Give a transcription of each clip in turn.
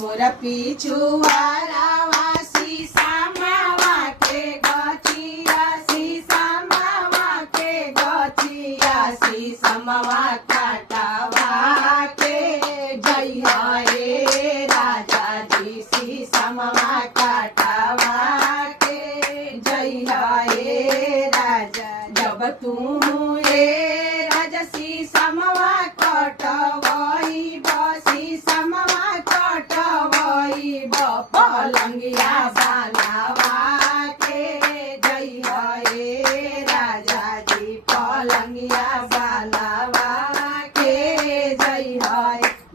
मोरा पिछुआरा वासी सामावा के गछिया सीसामावा के गछिया सीसामावा काटावा के जइहा ए राजा जी सीसामावा काटावा के जइहा ए राजा जब तू ए राजा सीसामावा कटवई बसी समवा पलंगिया बनावा के जइहा ए राजा जी पलंगिया बनावा के जइहा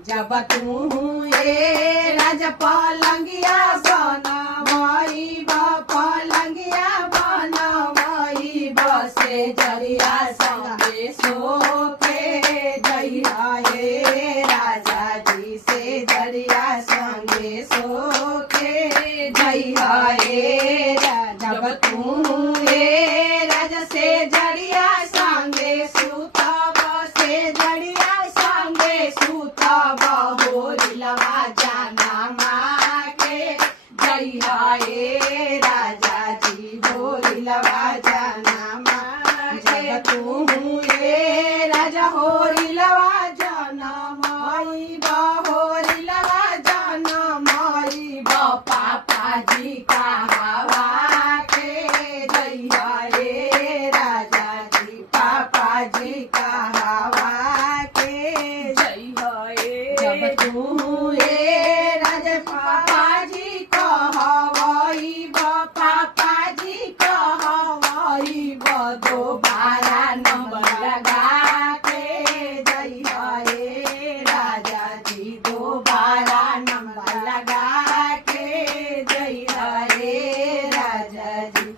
जब तू ए राजा पलंगिया बनवई पलंगिया बनवई बसे जरिया संगे सोके जइहा ए राजा जी से जरिया संगे सोके जइहा ए राजा जब तू ए राजा से जरिया संगे सुतब से जरिया संगे सुतब होरिलवा जाना माँ के जइहा ए राजा जी होरिलवा जाना माँ के तू ए राजा होरिलवा जनमई होरिलवा जनमई पापा जी का हवा के जइहा ए राजा जी पापा जी का हवा के जइहा ए जब तू ए राजा पापा जी कहवई पापा जी कहवई दोबारा नंबर लगा के जइहा ए राजा जी दोबारा नंबर लगा के जइहा ए राजा जी।